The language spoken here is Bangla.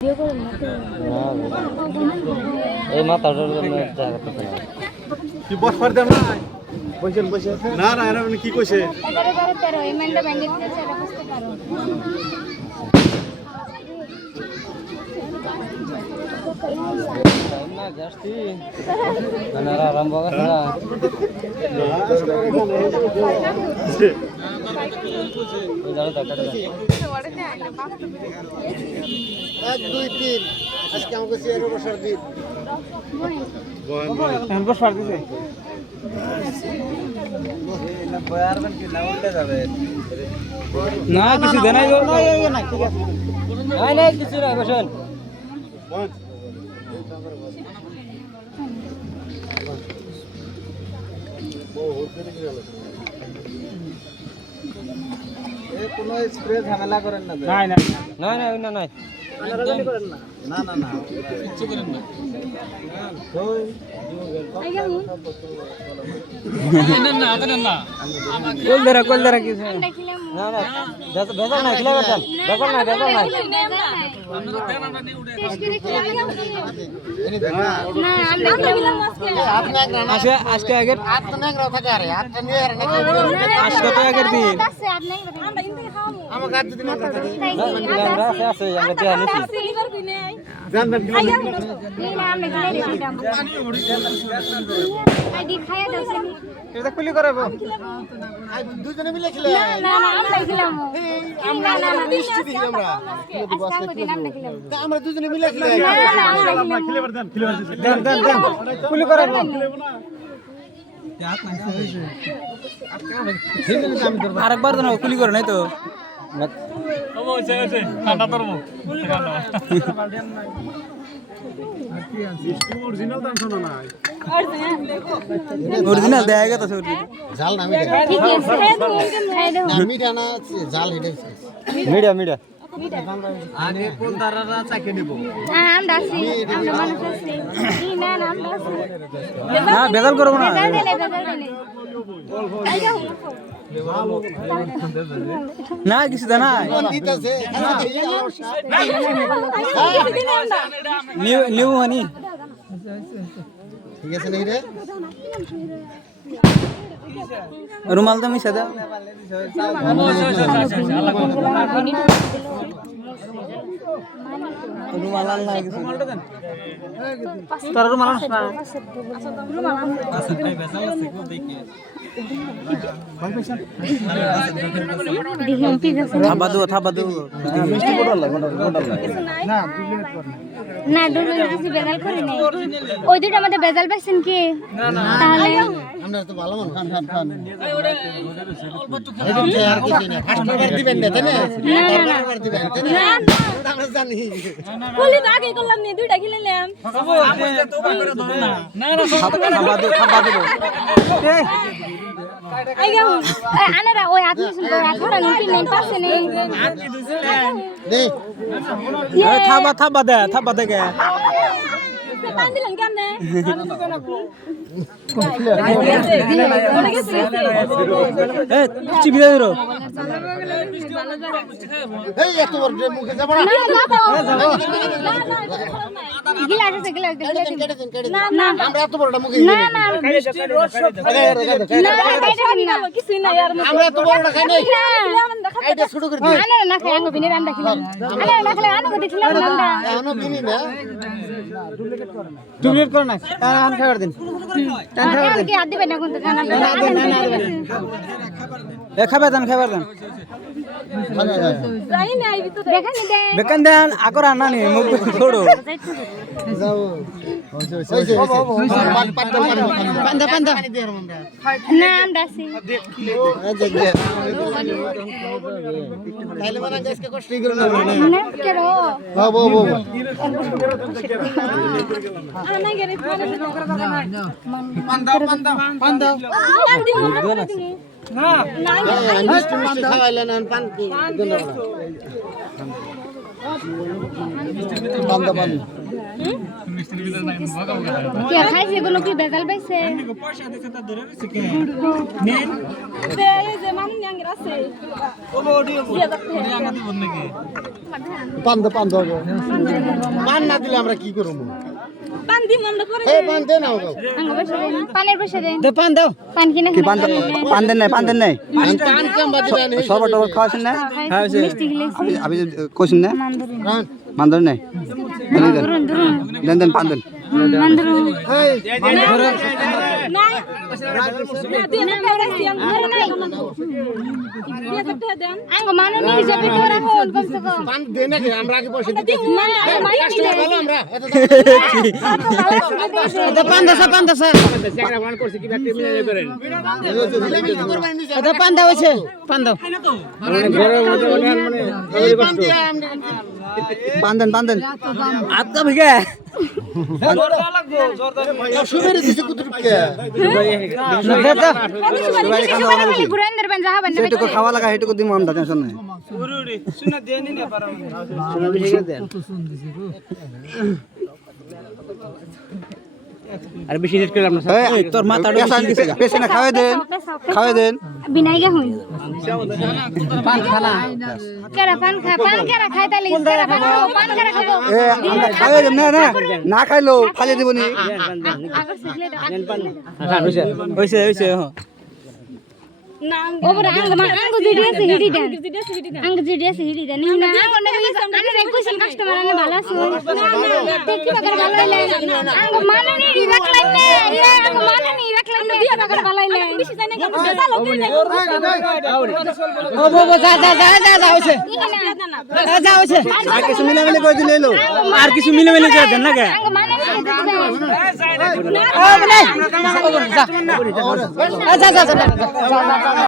এই মাথাটার জন্য জায়গা পাচ্ছে না কি বস পার দেন না বসেন বসে না না এরা কি কইছে এবারে বারে 13 এমএনটা ব্যাংকে দিতেছে এটা বুঝতে পারো টাইম না যাচ্ছি আনারা আরম্ভ করছে না ওই জায়গা টাকা 1 2 3 আজকে আমাকে চেয়ারে বসার দিন বল বসার দিছে না বয়ারবেন কি না উল্টে যাবে না কিছু দেনাই গো না না ঠিক আছে নাই নাই কিছু নাই বসেন বল বহুত করে গেল এ কোনো স্প্রে ঝামেলা করেন না নাই নাই নাই নাই না নাই আনারানি করেন না না না না কিচ্ছু করেন না কই কোল ধরা কিছু না না বেজাল না খেলা বেজাল বেজাল না বেজাল না আজকে আগের আজকে তো আগের দিন আমার গাছ দিন আছে আমরা জানি জান জান এটা খুলি করব দুজনে মিলে খেলে আমরা দুজনে মিলে খেলে খুলি করব আরেকবার তো কুলি করে নাই তো অরিজিনাল দেয়া গেছে জাল না মিডিয়া না জাল হেডে মিডিয়া মিডিয়া আরে কোন তারারা চাকে নিব আমরা আছি আমরা মানুষ আছি না না আমরা আছি না বেজাল করব না না কিছু দে না দিতেছে নিউ মানি ঠিক আছে নাই রে রুমাল তো মিশা দাও রুমাল আনলা কিছু তোর রুমাল আনছ না আচ্ছা ভাই বেজাল আছে কো দেখি থাবা দো মিষ্টি বড় লাগে না ডুপ্লিকেট কর না ডুপ্লিকেট কিছু বেজাল করি নাই ওই দুটো আমাদের বেজাল পাইছেন কি না তাহলে আমরা তো ভালো মন খান খান এই আর কিছু না ফার্স্ট বার দিবেন না তাই না বার দিবেন তাই না আমরা জানি বলি তো আগে করলাম নি দুইটা খেলাম থাবা দো আনারা ওই আদমি শুনতো এখন নুনটি নেই পাশে নেই দে থাবা দে কে পান দিলেন কেমনে এ চিবি দে রো এই এত বড় মুখে যাব না গিলাস আছে গিলাস না না আমরা এত বড়টা মুখে না না কিছুই না यार আমরা এত বড়টা খাই নাই এইটা শুরু করে দিই আনারা না খাই আঙ্গো বিনে রান্না খেলাম আনারা না খেলে আঙ্গো দিছিলাম আমরা এখনো বিনি না ডুপ্লিকেট কর না আন খাবার দিন আর কি আদি বেনা কোন জানা এ খাবার দেন যাই না আইবি তো দেখানি দে বেকান দেন আকর আনা নি মুখ ছোড়ো যাও হইছে পান্ডা না আমরা আছি তাইলে মানে আজকে কষ্ট করে না না কেন বাবু আনা গেরে পান্ডা না না মিষ্টি খাওয়াইলেন পান কি আন্দামান কি খাইছে এগুলো কি বেজাল পাইছে পয়সা দিতে তা ধরে রইছে কে নেন এই যে মান নিয়াঙ্গের আছে ও বডি ওডি আমাদের বল নাকি পান্দা মান না দিলে আমরা কি করব পান দি মন্দ করে এই পান দে না গো আঙ্গ পয়সা দেন পানের পয়সা দেন দে পান দাও পান কিনা কি পান দেন নাই পান দেন নাই পান কেম বাদি দেন সরবত টরবত খাওয়াছেন না মিষ্টি গিলেছি আপনি কইছেন না মান্দুরি মানদর নাই দুরুন দুরুন দেন পান দেন মান্দুরি এই না দিয়ে না রাখছি দিয়ে তো দেন আঙ্গ মানে নি হিসাবে তো রাখুন কমসে কম পান দে না আমরা আগে পয়সা দিতে মানে মানে নিলে ভালো আমরা এটা পান দাও পান দাও এটা পান দাও হইছে পান দাও এই পান দিয়ে আমরা পান দেন আত্মা ভিগে সুবেরে দিছে কুতুরকে ঘুরাইন দেবেন যাবেন না সেটুকু খাওয়া লাগা সেটুকু দিমু আমরা টেনশন নাই উড়ুড়ি শুনা দেন নি না পারাম শোনা বেশি দেন আর বেশি রেট করলাম না এই তোর মাথাটা পেছনে খাওয়াই দেন বিনাইগা হই পান খানা কেরা পান কেরা খাই তাইলে কেরা পান কেরা খাবো এ আমরা খাওয়াই দেন না খাইলো ফালি দিবনি আগর শিখলে হইছে না ওবরে আঙ্গ জিডি আছে হিডি দেন দিদি দিদি আঙ্গ জিডি আছে হিডি দেন না আঙ্গ আনে রেকুশন কাস্টমার আনে ভালো আছে দেখি বাগর ভালো হইলে আঙ্গ মানে নি রাখলাই নে আঙ্গ মানে নি রাখলাই নে দিয়া বাগর ভালো হইলে বেশি জানে কেন বেজাল ওকে ও বো যা হইছে যা হইছে আর কিছু মিলামিলি করে দিলে এলো আর কিছু মিলে করে দেন না কে আঙ্গ মানে নি ও বলে যা